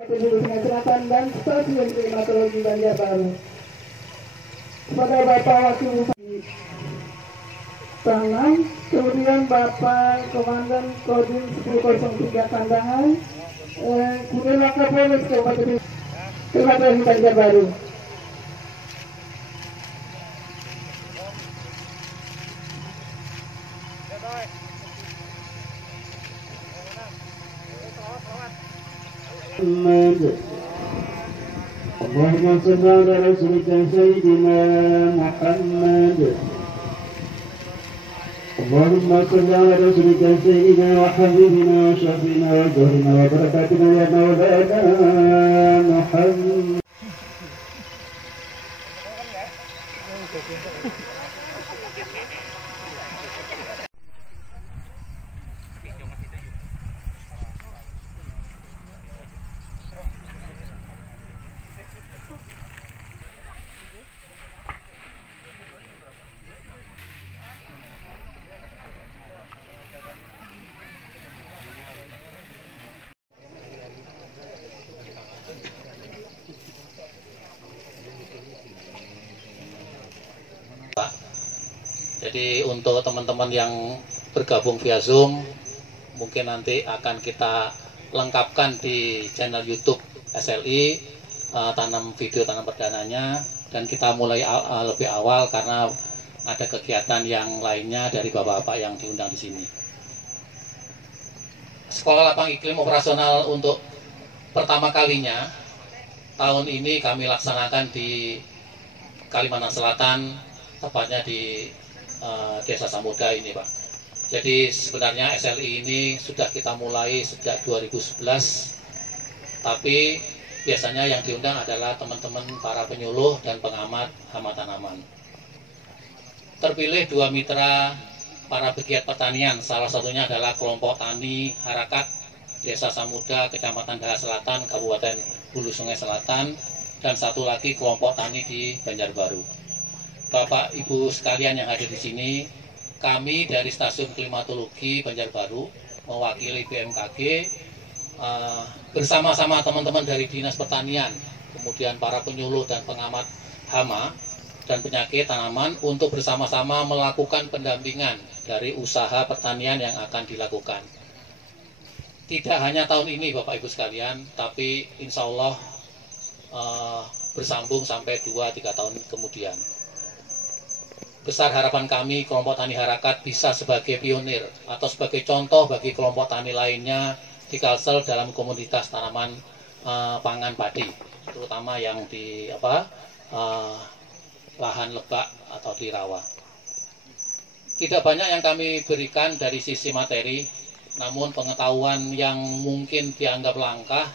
Sungai Selatan dan Stasiun Klimatologi Banjarbaru. Kepada Bapak Wakil Bupati Tangan, kemudian Bapak Komandan Kodim 1003 Kandangan, kemudian Wakapolres Kabupaten Banjarbaru. Allahumma shalli ala rasulika sayyidina Muhammad. Allahumma shalli ala rasulika sayyidina wa habibina wa syafiina wa zuhrina wa barakatina ya maulana Muhammad. Jadi untuk teman-teman yang bergabung via Zoom, mungkin nanti akan kita lengkapkan di channel YouTube SLI, tanam video tanam perdananya, dan kita mulai lebih awal karena ada kegiatan yang lainnya dari bapak-bapak yang diundang di sini. Sekolah Lapang Iklim operasional untuk pertama kalinya tahun ini kami laksanakan di Kalimantan Selatan, tepatnya di Desa Samudra ini, Pak. Jadi sebenarnya SLI ini sudah kita mulai sejak 2011, tapi biasanya yang diundang adalah teman-teman para penyuluh dan pengamat hama tanaman. Terpilih 2 mitra para pegiat pertanian, salah satunya adalah kelompok tani Harakat Desa Samudra, Kecamatan Daha Selatan, Kabupaten Hulu Sungai Selatan, dan satu lagi kelompok tani di Banjarbaru. Bapak Ibu sekalian yang hadir di sini, kami dari Stasiun Klimatologi Banjarbaru mewakili BMKG bersama-sama teman-teman dari Dinas Pertanian, kemudian para penyuluh dan pengamat hama dan penyakit tanaman untuk bersama-sama melakukan pendampingan dari usaha pertanian yang akan dilakukan. Tidak hanya tahun ini Bapak Ibu sekalian, tapi insya Allah bersambung sampai 2-3 tahun kemudian. Besar harapan kami kelompok tani Harakat bisa sebagai pionir atau sebagai contoh bagi kelompok tani lainnya di Kalsel dalam komoditas tanaman pangan padi, terutama yang di lahan lebak atau di rawa. Tidak banyak yang kami berikan dari sisi materi, namun pengetahuan yang mungkin dianggap langka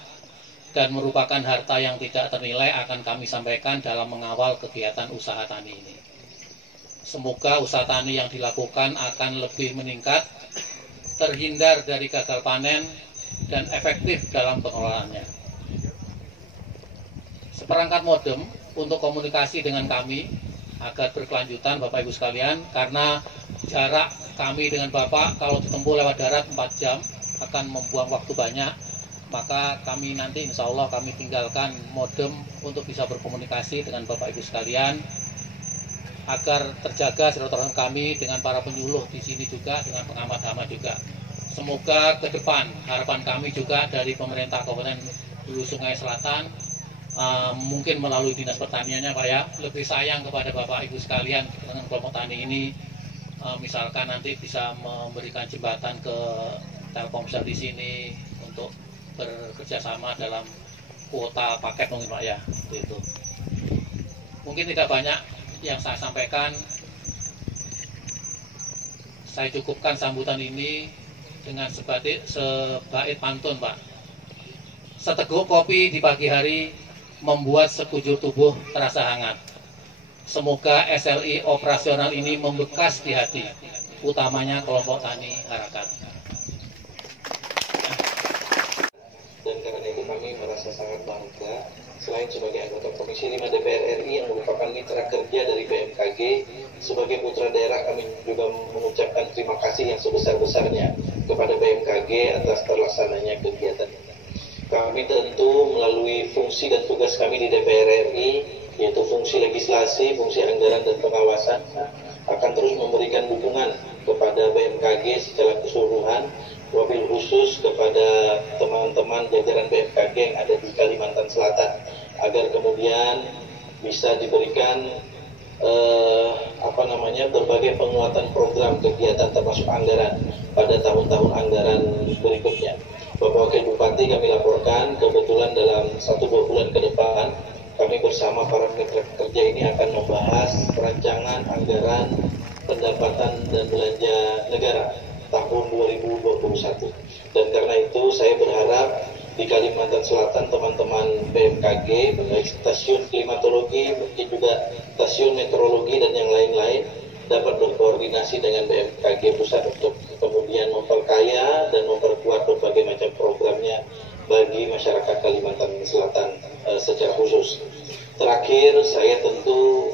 dan merupakan harta yang tidak ternilai akan kami sampaikan dalam mengawal kegiatan usaha tani ini. Semoga usaha tani yang dilakukan akan lebih meningkat, terhindar dari gagal panen, dan efektif dalam pengelolaannya. Seperangkat modem untuk komunikasi dengan kami agar berkelanjutan Bapak Ibu sekalian, karena jarak kami dengan Bapak kalau ditempuh lewat darat 4 jam akan membuang waktu banyak, maka kami nanti insya Allah kami tinggalkan modem untuk bisa berkomunikasi dengan Bapak Ibu sekalian, agar terjaga silaturahmi kami dengan para penyuluh di sini juga, dengan pengamat hama juga. Semoga ke depan harapan kami juga dari pemerintah Kabupaten Hulu Sungai Selatan, mungkin melalui Dinas Pertaniannya Pak ya, lebih sayang kepada Bapak Ibu sekalian dengan kelompok tani ini, misalkan nanti bisa memberikan jembatan ke Telkomsel di sini untuk bekerja sama dalam kuota paket mungkin Pak ya, itu. Mungkin tidak banyak yang saya sampaikan, saya cukupkan sambutan ini dengan sebait pantun Pak. Seteguk kopi di pagi hari membuat sekujur tubuh terasa hangat. Semoga SLI operasional ini membekas di hati, utamanya kelompok tani Harakat. Dan karena itu kami merasa sangat bangga, selain sebagai anggota Komisi 5 DPR RI yang merupakan mitra kerja dari BMKG, sebagai putra daerah kami juga mengucapkan terima kasih yang sebesar-besarnya kepada BMKG atas terlaksananya kegiatan ini. kami tentu melalui fungsi dan tugas kami di DPR RI, yaitu fungsi legislasi, fungsi anggaran dan pengawasan, akan terus memberikan dukungan kepada BMKG secara keseluruhan, wabil khusus kepada teman-teman jajaran BMKG yang ada di Kalimantan Selatan, agar kemudian bisa diberikan berbagai penguatan program kegiatan termasuk anggaran pada tahun-tahun anggaran berikutnya. Bapak Wakil Bupati, kami laporkan kebetulan dalam 1-2 bulan ke depan kami bersama para mitra kerja ini akan membahas perancangan anggaran pendapatan dan belanja negara tahun 2021. Dan karena itu saya berharap di Kalimantan Selatan teman-teman BMKG, baik stasiun klimatologi, mungkin juga stasiun meteorologi dan yang lain-lain dapat berkoordinasi dengan BMKG pusat untuk kemudian memperkaya dan memperkuat berbagai macam programnya bagi masyarakat Kalimantan Selatan secara khusus. Terakhir, saya tentu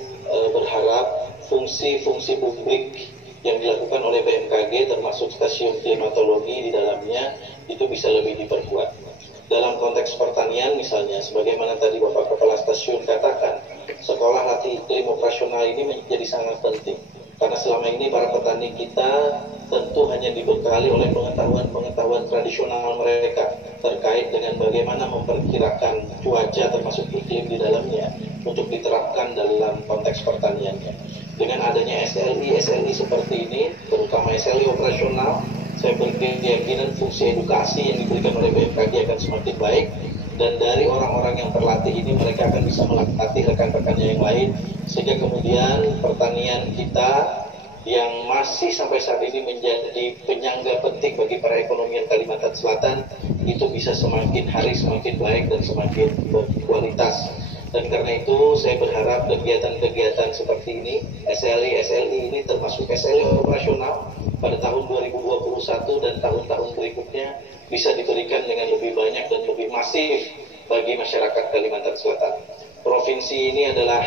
berharap fungsi-fungsi publik yang dilakukan oleh BMKG termasuk stasiun klimatologi di dalamnya itu bisa lebih diperkuat. Dalam konteks pertanian misalnya, sebagaimana tadi Bapak Kepala Stasiun katakan, sekolah latih iklim operasional ini menjadi sangat penting. Karena selama ini para petani kita tentu hanya dibekali oleh pengetahuan tradisional mereka terkait dengan bagaimana memperkirakan cuaca termasuk iklim di dalamnya untuk diterapkan dalam konteks pertaniannya. Dengan adanya SLI seperti ini, terutama SLI operasional, saya berkeyakinan fungsi edukasi yang diberikan oleh BMKG akan semakin baik, dan dari orang-orang yang terlatih ini mereka akan bisa melatih rekan-rekannya yang lain, sehingga kemudian pertanian kita yang masih sampai saat ini menjadi penyangga penting bagi perekonomian Kalimantan Selatan itu bisa semakin hari semakin baik dan semakin berkualitas. Dan karena itu saya berharap kegiatan-kegiatan seperti ini, SLI ini termasuk SLI operasional pada tahun 2021 dan tahun-tahun berikutnya bisa diberikan dengan lebih banyak dan lebih masif bagi masyarakat Kalimantan Selatan. Provinsi ini adalah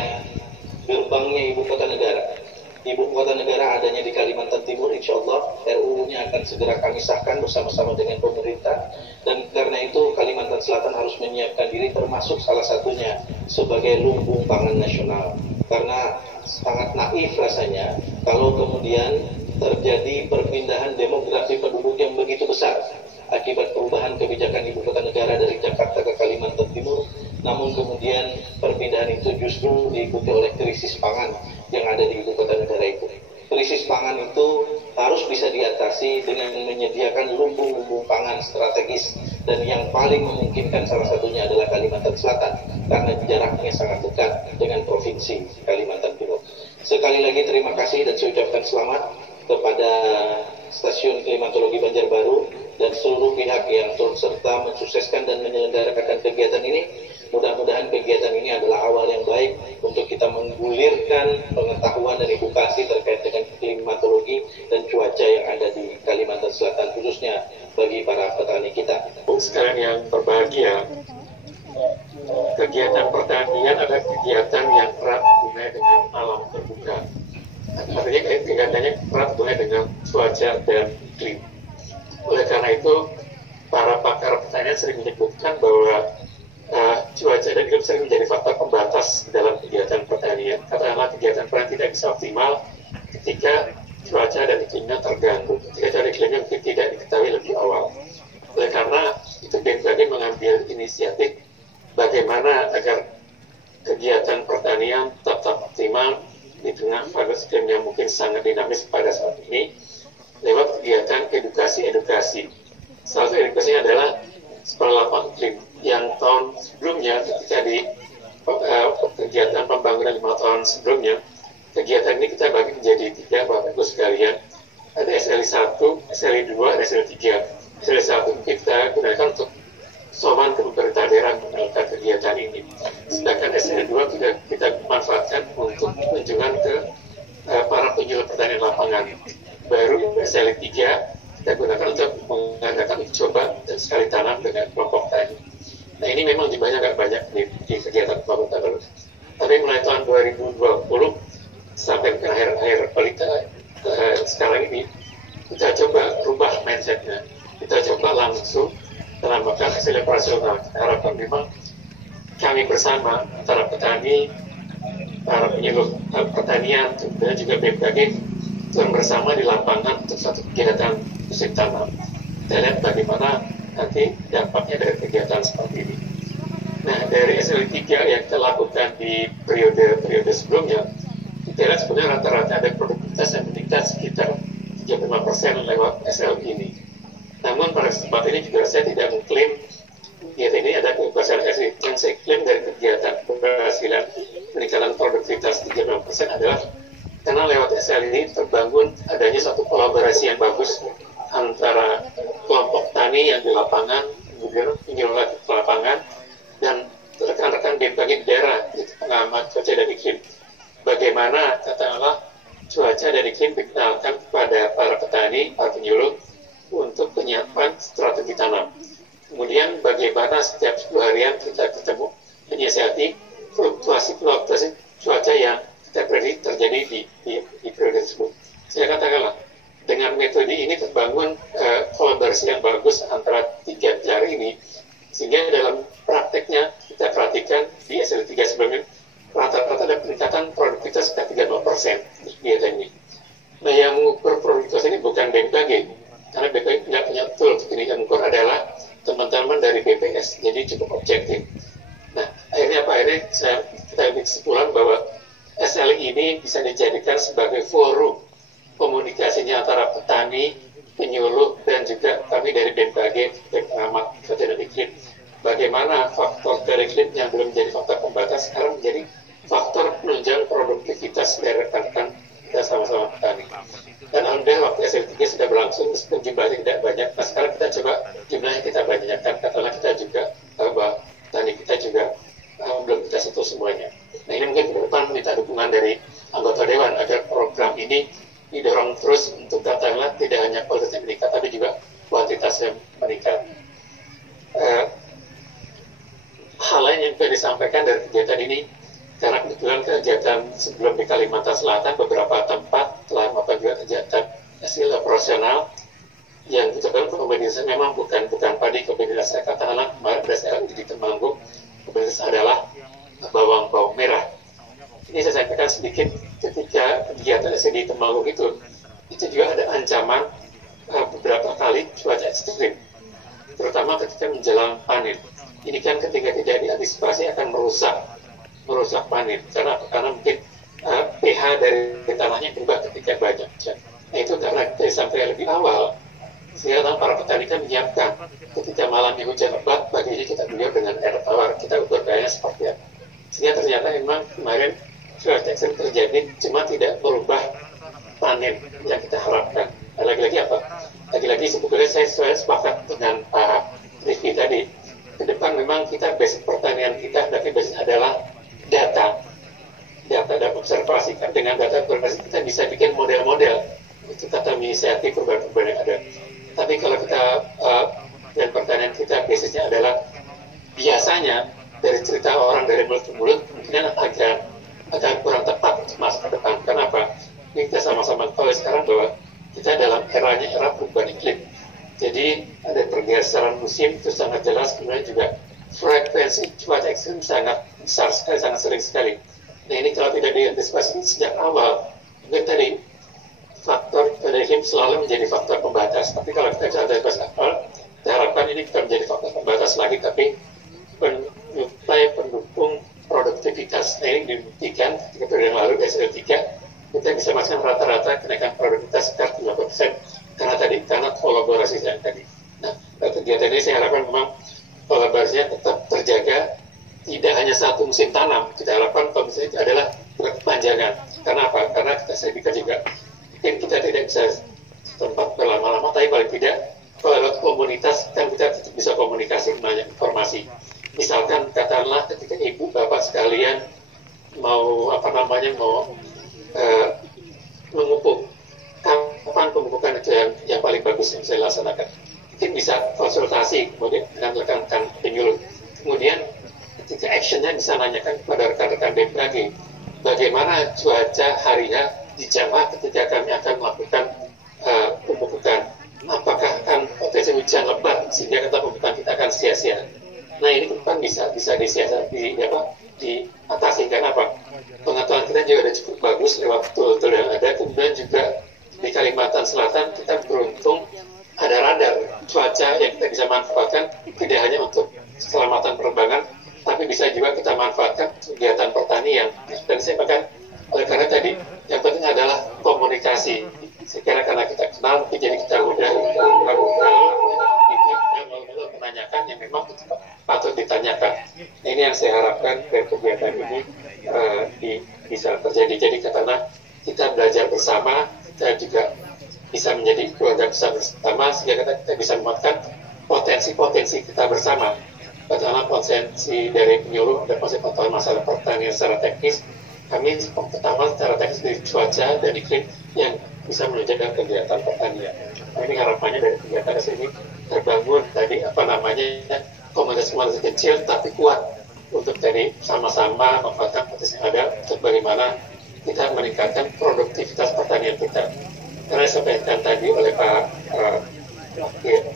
gerbangnya ibu kota negara. Ibu kota negara adanya di Kalimantan Timur, insya Allah RUU-nya akan segera kami sahkan bersama-sama dengan pemerintah. Dan karena itu Kalimantan Selatan harus menyiapkan diri, termasuk salah satunya sebagai lumbung pangan nasional. Karena sangat naif rasanya kalau kemudian terjadi perpindahan demografi penduduk yang begitu besar akibat perubahan kebijakan ibu kota negara dari Jakarta ke Kalimantan Timur, namun kemudian perpindahan itu justru diikuti oleh krisis pangan yang ada di ibu kota negara itu. Krisis pangan itu harus bisa diatasi dengan menyediakan lumbung-lumbung pangan strategis, dan yang paling memungkinkan salah satunya adalah Kalimantan Selatan karena jaraknya sangat dekat dengan provinsi Kalimantan Timur. Sekali lagi terima kasih dan saya ucapkan selamat kepada Stasiun Klimatologi Banjarbaru dan seluruh pihak yang turut serta mensukseskan dan menyelenggarakan kegiatan ini. Mudah-mudahan kegiatan ini adalah awal yang baik untuk kita menggulirkan pengetahuan dan edukasi terkait dengan klimatologi dan cuaca yang ada di Kalimantan Selatan, khususnya bagi para petani kita. Sekarang yang berbahagia, kegiatan pertanian adalah kegiatan yang erat hubungannya dengan alam terbuka. Artinya kegiatannya erat hubungannya dengan cuaca dan iklim. Oleh karena itu, para pakar pertanian sering menyebutkan bahwa cuaca dan iklim sering menjadi faktor pembatas dalam kegiatan pertanian. Katakanlah kegiatan pertanian tidak bisa optimal ketika cuaca dan iklimnya terganggu, ketika cuaca dan iklimnya mungkin tidak diketahui lebih awal. Oleh karena itu BMKG mengambil inisiatif bagaimana agar kegiatan pertanian tetap optimal di tengah variasi iklim yang mungkin sangat dinamis pada saat ini lewat kegiatan edukasi. Salah satu edukasinya adalah sekolah lapang iklim yang tahun sebelumnya ketika di kegiatan pembangunan 5 tahun sebelumnya, kegiatan ini kita bagi menjadi 3, Bapak Ibu sekalian. Ada SLI 1, SLI 2, dan SLI 3. SLI 1 kita gunakan untuk sowan ke pemerintah daerah mengenalkan kegiatan ini. Sedangkan SLI 2 kita manfaatkan untuk kunjungan ke para penyuluh pertanian lapangan. Baru SLI 3 kita gunakan untuk mengadakan uji coba dan sekali tanam dengan kelompok tani. Nah ini memang jumlahnya nggak banyak di kegiatan pemerintah baru. Tapi mulai tahun 2020 sampai ke akhir sekarang ini kita coba rubah mindsetnya. Kita coba langsung dalam dinamakan hasil operasional. Kita harapkan memang kami bersama antara petani, para penyuluh pertanian, dan juga BMKG turun bersama di lapangan untuk satu kegiatan musim tanam. Kita lihat bagaimana nanti dampaknya dari kegiatan seperti ini. Nah, dari SLI 3 yang kita lakukan di periode sebelumnya, kita lihat sebenarnya rata-rata ada produktivitas yang meningkat sekitar 35% lewat SLI ini. Namun pada kesempatan ini juga saya tidak mengklaim kegiatan ini ada keberhasilan SLI. Yang saya klaim dari kegiatan keberhasilan peningkatan produktivitas 35% adalah karena lewat SLI ini terbangun adanya satu kolaborasi yang bagus antara kelompok tani yang di lapangan, kemudian penyuluh di lapangan, dan rekan-rekan BMKG di daerah, pengamat cuaca dan iklim. Bagaimana katakanlah cuaca dan iklim dikenalkan kepada para petani, para penyuluh untuk penyiapan strategi tanam. Kemudian bagaimana setiap 10 harian kita ketemu menyiasati fluktuasi cuaca yang kita prediksi terjadi di periode tersebut. Saya katakanlah dengan metode ini terbangun kolaborasi yang bagus antara 3 pilar ini, sehingga dalam prakteknya kita perhatikan di SLI 3 sebelumnya rata-rata ada peningkatan produktivitas sekitar 30% kegiatan ini. Nah, yang mengukur produktivitas ini bukan BMKG, karena BMKG tidak punya tool untuk ini. Yang mengukur adalah teman-teman dari BPS, jadi cukup objektif. Nah, akhirnya apa? Akhirnya kita ambil kesimpulan bahwa SLI ini bisa dijadikan sebagai forum komunikasinya antara petani, penyuluh, dan juga kami dari BMKG, pengamat cuaca dan iklim. Bagaimana faktor dari iklim yang belum menjadi faktor pembatas sekarang menjadi faktor penunjang produktivitas dari rekan-rekan kita sama-sama petani. Dan alhamdulillah waktu SLI 3 sudah berlangsung, meskipun jumlahnya tidak banyak. Nah, sekarang kita coba jumlahnya kita banyakkan, katakanlah kita juga bahwa petani kita juga belum kita sentuh semuanya. Nah, ini mungkin ke depan minta dukungan dari anggota Dewan agar program ini didorong terus untuk katakanlah tidak hanya kualitasnya meningkat, tapi juga kuantitasnya meningkat. Hal lain yang bisa disampaikan dari kegiatan ini, karena kebetulan kegiatan sebelum di Kalimantan Selatan beberapa tempat telah melakukan juga kegiatan hasil operasional yang kebetulan komoditasnya memang bukan padi, komoditas saya katakanlah kemarin berdasarkan di Temanggung, komoditas adalah bawang merah. Ini saya sampaikan sedikit, ketika kegiatan di Temanggung itu juga ada ancaman beberapa kali cuaca ekstrim, terutama ketika menjelang panen. Ini kan ketika tidak diantisipasi akan merusak panen, karena mungkin pH dari tanahnya berubah ketika banyak hujan. Nah, itu karena kita sampai lebih awal, sehingga para petani kan menyiapkan ketika malamnya hujan lebat, baginya kita beliau dengan air tawar, kita ukur kayaknya seperti apa. Sehingga ternyata memang kemarin cuaca ekstrim terjadi, cuma tidak merubah panen yang kita harapkan. Dan lagi-lagi apa? Lagi-lagi sebetulnya saya sepakat dengan Pak Rifki tadi. Ke depan memang kita basic pertanian kita, tapi basic adalah data dan observasi. Dengan data observasi kita bisa bikin model-model itu kata menyiasati perubahan-perubahan yang ada. Tapi kalau kita dan pertanian kita basisnya adalah biasanya dari cerita orang dari mulut ke mulut mungkin agak kurang tepat untuk masa ke depan. Kenapa? Ini kita sama-sama tahu sekarang bahwa kita dalam era perubahan iklim. Jadi ada pergeseran musim itu sangat jelas, kemudian juga frekuensi cuaca ekstrim sangat besar sekali, sangat sering sekali. Nah, ini kalau tidak diantisipasi sejak awal, mungkin tadi faktor iklim selalu menjadi faktor pembatas. Tapi kalau kita bisa antisipasi awal, kita harapkan ini bukan menjadi faktor pembatas lagi, tapi pendukung produktivitas. Nah, ini dibuktikan ketika periode yang lalu SLI 3 kita bisa masukkan rata-rata kenaikan produktivitas sekitar 50%. Karena kolaborasi yang tadi. Nah, kegiatan ini saya harapkan memang kolaborasinya tetap terjaga, tidak hanya satu musim tanam. Kita harapkan kalau misalnya itu adalah berkepanjangan. Karena apa? Karena saya pikir juga mungkin kita tidak bisa tempat berlama-lama, tapi paling tidak kalau lewat komunitas kan kita tetap bisa komunikasi banyak informasi. Misalkan katakanlah ketika ibu bapak sekalian mau memupuk, kapan pemupukan itu yang paling bagus yang saya laksanakan. Mungkin bisa konsultasi kemudian dengan rekan-rekan penyuluh. Kemudian ketika actionnya bisa nanyakan kepada rekan-rekan BMKG bagaimana cuaca harinya di Jawa ketika kami akan melakukan pemupukan. Apakah akan potensi hujan lebat sehingga kata pemupukan kita akan siap tidak hanya untuk keselamatan penerbangan, tapi bisa juga kita manfaatkan kegiatan pertanian. Dan saya bahkan oleh karena tadi yang penting adalah komunikasi. Sekiranya karena kita kenal, jadi kita mudah menanyakan yang memang patut ditanyakan. Ini yang saya harapkan dari kegiatan ini bisa terjadi. Jadi karena kita belajar bersama, kita juga bisa menjadi keluarga besar bersama, sehingga kita bisa memanfaatkan potensi-potensi kita bersama. Pertama, potensi dari penyuluh dan potensi masalah pertanian secara teknis. Kami pertama secara teknis dari cuaca dan iklim yang bisa menunjukkan kegiatan pertanian. Nah, ini harapannya dari kegiatan ini terbangun tadi komunitas-komunitas kecil tapi kuat untuk tadi sama-sama memanfaatkan potensi yang ada untuk bagaimana kita meningkatkan produktivitas pertanian kita. Karena disampaikan tadi oleh Pak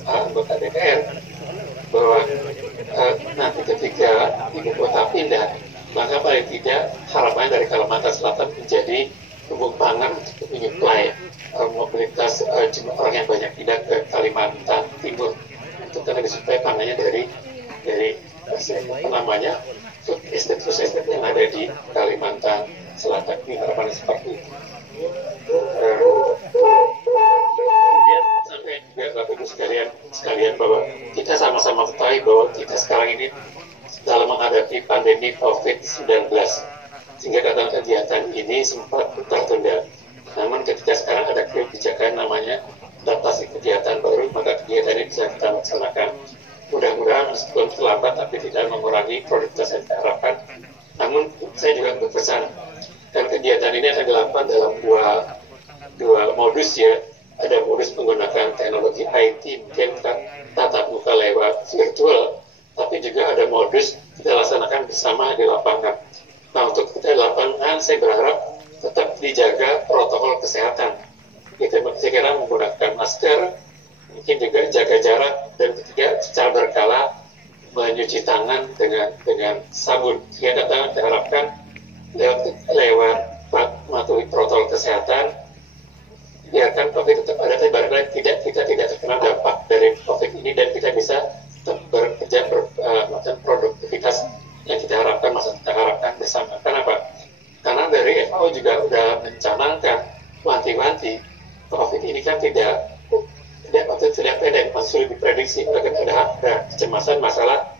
anggota DPR bahwa nanti ketika ibu kota pindah, maka paling tidak harapannya dari Kalimantan Selatan menjadi lumbung pangan untuk menyuplai mobilitas jumlah orang yang banyak pindah ke Kalimantan Timur untuk karena disuplai pangannya dari food estate yang ada di Kalimantan Selatan. Ini harapannya seperti itu. Kemudian sampai juga Bapak Ibu sekalian bahwa kita sama-sama ketahui bahwa kita sekarang ini dalam menghadapi pandemi COVID-19, sehingga kegiatan ini sempat tertunda. Namun ketika sekarang ada kebijakan namanya adaptasi kegiatan baru, maka kegiatan ini bisa kita laksanakan. Mudah-mudahan meskipun terlambat tapi tidak mengurangi produktivitas yang kita harapkan. Namun saya juga berpesan, dan kegiatan ini akan dilakukan dalam dua modus ya. Ada modus menggunakan teknologi IT, mungkin tatap muka lewat virtual, tapi juga ada modus kita laksanakan bersama di lapangan. Nah, untuk kita di lapangan, saya berharap tetap dijaga protokol kesehatan. Kita kira menggunakan masker, mungkin juga jaga jarak, dan ketiga secara berkala mencuci tangan dengan sabun. Sehingga kita harapkan lewat mematuhi protokol kesehatan, biarkan COVID tetap ada, tapi barangkali kita tidak terkena dampak dari COVID ini, dan kita bisa bekerja melakukan produktivitas yang kita harapkan bersama. Kenapa? Karena dari FAO juga sudah mencanangkan wanti-wanti COVID ini kan tidak pendek, masih sulit diprediksi. Ada kecemasan masalah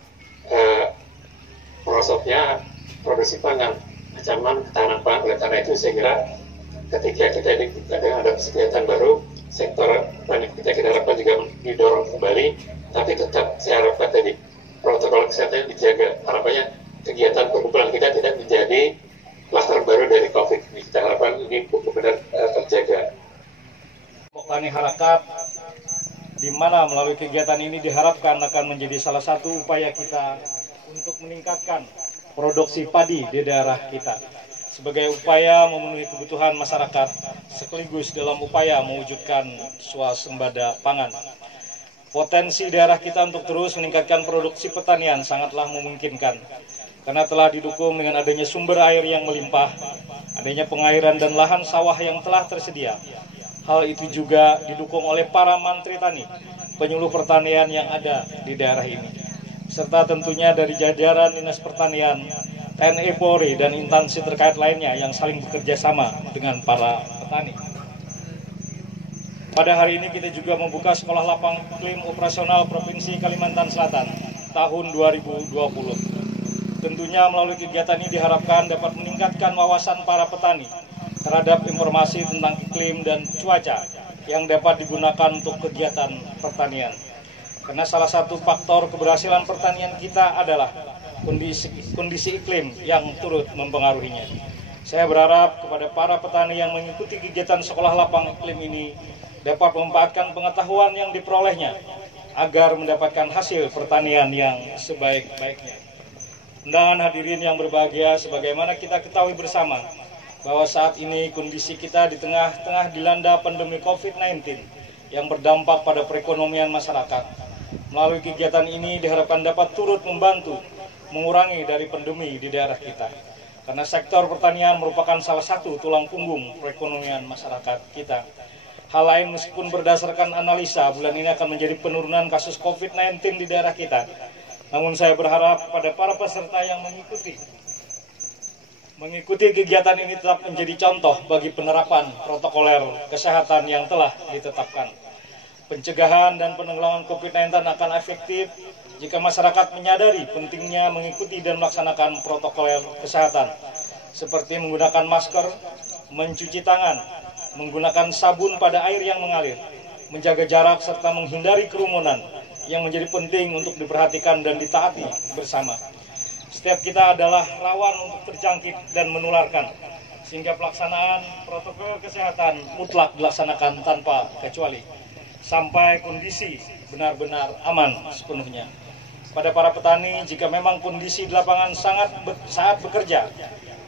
merosotnya produksi pangan, ancaman ketahanan pangan. Oleh karena itu saya kira ketika kita ada kegiatan baru, sektor pangan kita harapkan juga didorong kembali, tapi tetap saya harapkan tadi protokol kesehatan dijaga. Harapannya kegiatan perkumpulan kita tidak menjadi klaster baru dari COVID ini. Kita harapkan ini benar-benar terjaga. Petani Harakat, di mana melalui kegiatan ini diharapkan akan menjadi salah satu upaya kita untuk meningkatkan produksi padi di daerah kita sebagai upaya memenuhi kebutuhan masyarakat sekaligus dalam upaya mewujudkan swasembada pangan. Potensi daerah kita untuk terus meningkatkan produksi pertanian sangatlah memungkinkan karena telah didukung dengan adanya sumber air yang melimpah, adanya pengairan dan lahan sawah yang telah tersedia. Hal itu juga didukung oleh para mantri tani, penyuluh pertanian yang ada di daerah ini, serta tentunya dari jajaran Dinas Pertanian, TNI Polri, dan instansi terkait lainnya yang saling bekerja sama dengan para petani. Pada hari ini kita juga membuka Sekolah Lapang Iklim Operasional Provinsi Kalimantan Selatan tahun 2020. Tentunya melalui kegiatan ini diharapkan dapat meningkatkan wawasan para petani terhadap informasi tentang iklim dan cuaca yang dapat digunakan untuk kegiatan pertanian. Karena salah satu faktor keberhasilan pertanian kita adalah kondisi iklim yang turut mempengaruhinya. Saya berharap kepada para petani yang mengikuti kegiatan Sekolah Lapang Iklim ini dapat memanfaatkan pengetahuan yang diperolehnya agar mendapatkan hasil pertanian yang sebaik-baiknya. Undangan hadirin yang berbahagia, sebagaimana kita ketahui bersama bahwa saat ini kondisi kita di tengah-tengah dilanda pandemi COVID-19 yang berdampak pada perekonomian masyarakat. Melalui kegiatan ini diharapkan dapat turut membantu mengurangi dari pandemi di daerah kita. Karena sektor pertanian merupakan salah satu tulang punggung perekonomian masyarakat kita. Hal lain, meskipun berdasarkan analisa bulan ini akan menjadi penurunan kasus COVID-19 di daerah kita, namun saya berharap pada para peserta yang mengikuti kegiatan ini tetap menjadi contoh bagi penerapan protokoler kesehatan yang telah ditetapkan. Pencegahan dan penanggulangan COVID-19 akan efektif jika masyarakat menyadari pentingnya mengikuti dan melaksanakan protokoler kesehatan, seperti menggunakan masker, mencuci tangan, menggunakan sabun pada air yang mengalir, menjaga jarak, serta menghindari kerumunan yang menjadi penting untuk diperhatikan dan ditaati bersama. Setiap kita adalah rawan untuk terjangkit dan menularkan, sehingga pelaksanaan protokol kesehatan mutlak dilaksanakan tanpa kecuali, sampai kondisi benar-benar aman sepenuhnya. Pada para petani, jika memang kondisi di lapangan saat bekerja,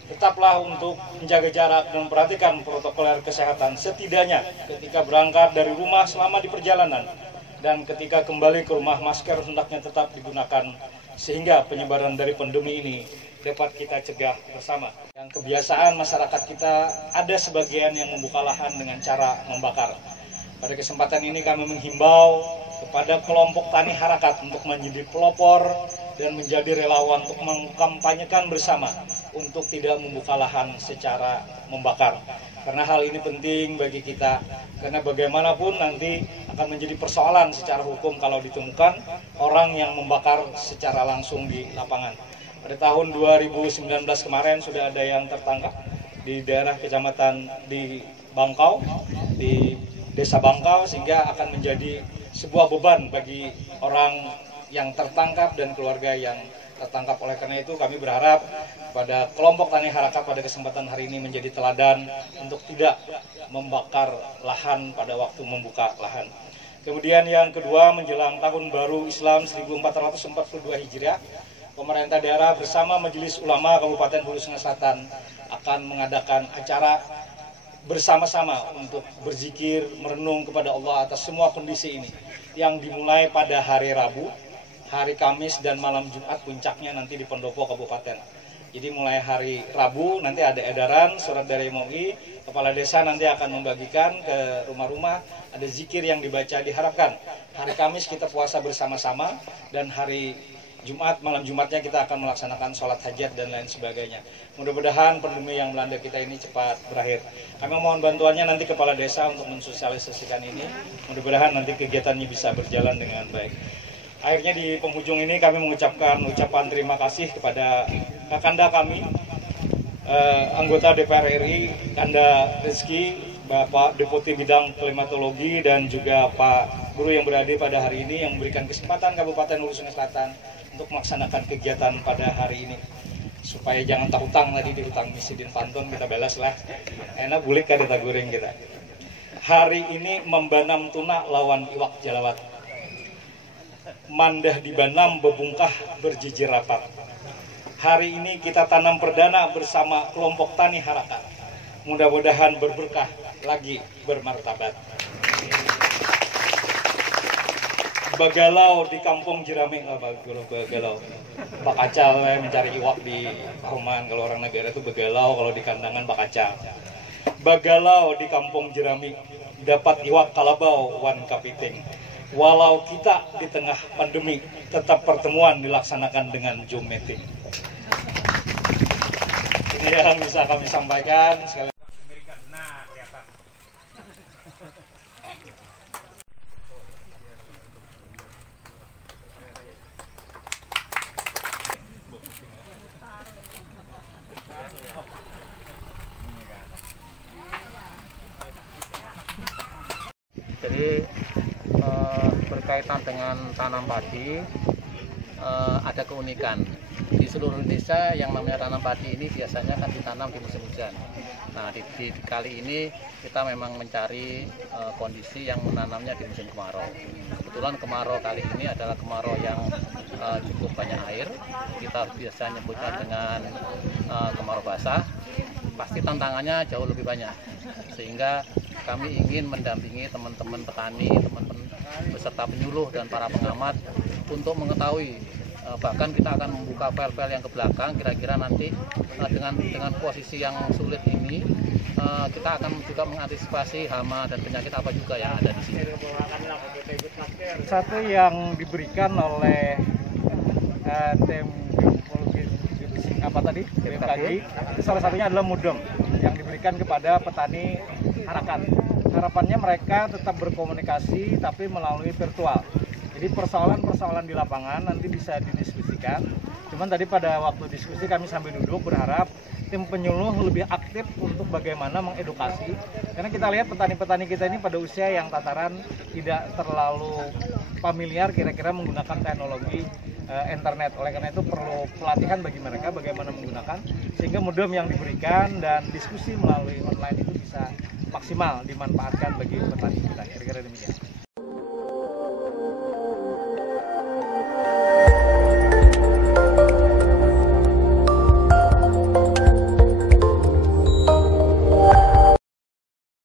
tetaplah untuk menjaga jarak dan memperhatikan protokoler kesehatan setidaknya ketika berangkat dari rumah selama di perjalanan, dan ketika kembali ke rumah masker hendaknya tetap digunakan sehingga penyebaran dari pandemi ini dapat kita cegah bersama. Yang kebiasaan masyarakat kita ada sebagian yang membuka lahan dengan cara membakar. Pada kesempatan ini kami menghimbau kepada kelompok tani harakat untuk menjadi pelopor dan menjadi relawan untuk mengkampanyekan bersama untuk tidak membuka lahan secara membakar. Karena hal ini penting bagi kita, karena bagaimanapun nanti akan menjadi persoalan secara hukum kalau ditemukan orang yang membakar secara langsung di lapangan. Pada tahun 2019 kemarin sudah ada yang tertangkap di daerah kecamatan di Bangkau, di Desa Bangkau, sehingga akan menjadi sebuah beban bagi orang yang tertangkap dan keluarga yang tertangkap. Oleh karena itu kami berharap pada kelompok tani harakat pada kesempatan hari ini menjadi teladan untuk tidak membakar lahan pada waktu membuka lahan. Kemudian yang kedua, menjelang tahun baru Islam 1442 Hijriah, pemerintah daerah bersama Majelis Ulama Kabupaten Hulu Sungai Selatan akan mengadakan acara bersama-sama untuk berzikir, merenung kepada Allah atas semua kondisi ini, yang dimulai pada hari Rabu, hari Kamis, dan malam Jumat puncaknya nanti di Pendopo Kabupaten. Jadi mulai hari Rabu nanti ada edaran surat dari MUI, kepala desa nanti akan membagikan ke rumah-rumah, ada zikir yang dibaca. Diharapkan hari Kamis kita puasa bersama-sama, dan hari Jumat, malam Jumatnya kita akan melaksanakan sholat hajat dan lain sebagainya. Mudah-mudahan pandemi yang melanda kita ini cepat berakhir. Kami mohon bantuannya nanti kepala desa untuk mensosialisasikan ini. Mudah-mudahan nanti kegiatannya bisa berjalan dengan baik. Akhirnya di penghujung ini kami mengucapkan ucapan terima kasih kepada kakanda kami, anggota DPR RI, Kanda Rizky, Bapak Deputi Bidang Klimatologi, dan juga Pak Guru yang berada pada hari ini yang memberikan kesempatan Kabupaten Hulu Sungai Selatan untuk melaksanakan kegiatan pada hari ini. Supaya jangan tak hutang tadi di hutang misidin pantun, kita balas lah. Enak bulik kada tak goreng kita. Hari ini membanam tuna lawan iwak jalawat. Mandah dibanam bebungkah berjijir rapat. Hari ini kita tanam perdana bersama kelompok tani harakat. Mudah-mudahan berberkah lagi bermartabat. Bagalau di kampung Jeraming, bagalau. Bakacal mencari iwak di perumahan, kalau orang negara itu begalau, kalau di kandangan bakacal. Bagalau di kampung Jeraming, dapat iwak kalabau wan kapiting. Walau kita di tengah pandemi, tetap pertemuan dilaksanakan dengan Zoom meeting. Ini yang bisa kami sampaikan. Jadi berkaitan dengan tanam padi, ada keunikan. Di seluruh desa yang namanya tanam padi ini biasanya kan ditanam di musim hujan. Nah, di kali ini kita memang mencari kondisi yang menanamnya di musim kemarau. Kebetulan kemarau kali ini adalah kemarau yang cukup banyak air. Kita biasa nyebutnya dengan kemarau basah. Pasti tantangannya jauh lebih banyak. Sehingga kami ingin mendampingi teman-teman petani, teman-teman beserta penyuluh dan para pengamat untuk mengetahui Bahkan kita akan membuka file-file yang ke belakang, kira-kira nanti dengan posisi yang sulit ini kita akan juga mengantisipasi hama dan penyakit apa juga yang ada di sini. Satu yang diberikan oleh tim BMKG, salah satunya adalah mudeng yang diberikan kepada petani Harakan. Harapannya mereka tetap berkomunikasi tapi melalui virtual. Jadi persoalan-persoalan di lapangan nanti bisa didiskusikan. Cuman tadi pada waktu diskusi kami sambil duduk berharap tim penyuluh lebih aktif untuk bagaimana mengedukasi. Karena kita lihat petani-petani kita ini pada usia yang tataran tidak terlalu familiar kira-kira menggunakan teknologi internet. Oleh karena itu perlu pelatihan bagi mereka bagaimana menggunakan, sehingga modem yang diberikan dan diskusi melalui online itu bisa maksimal dimanfaatkan bagi petani kita. Kira-kira demikian.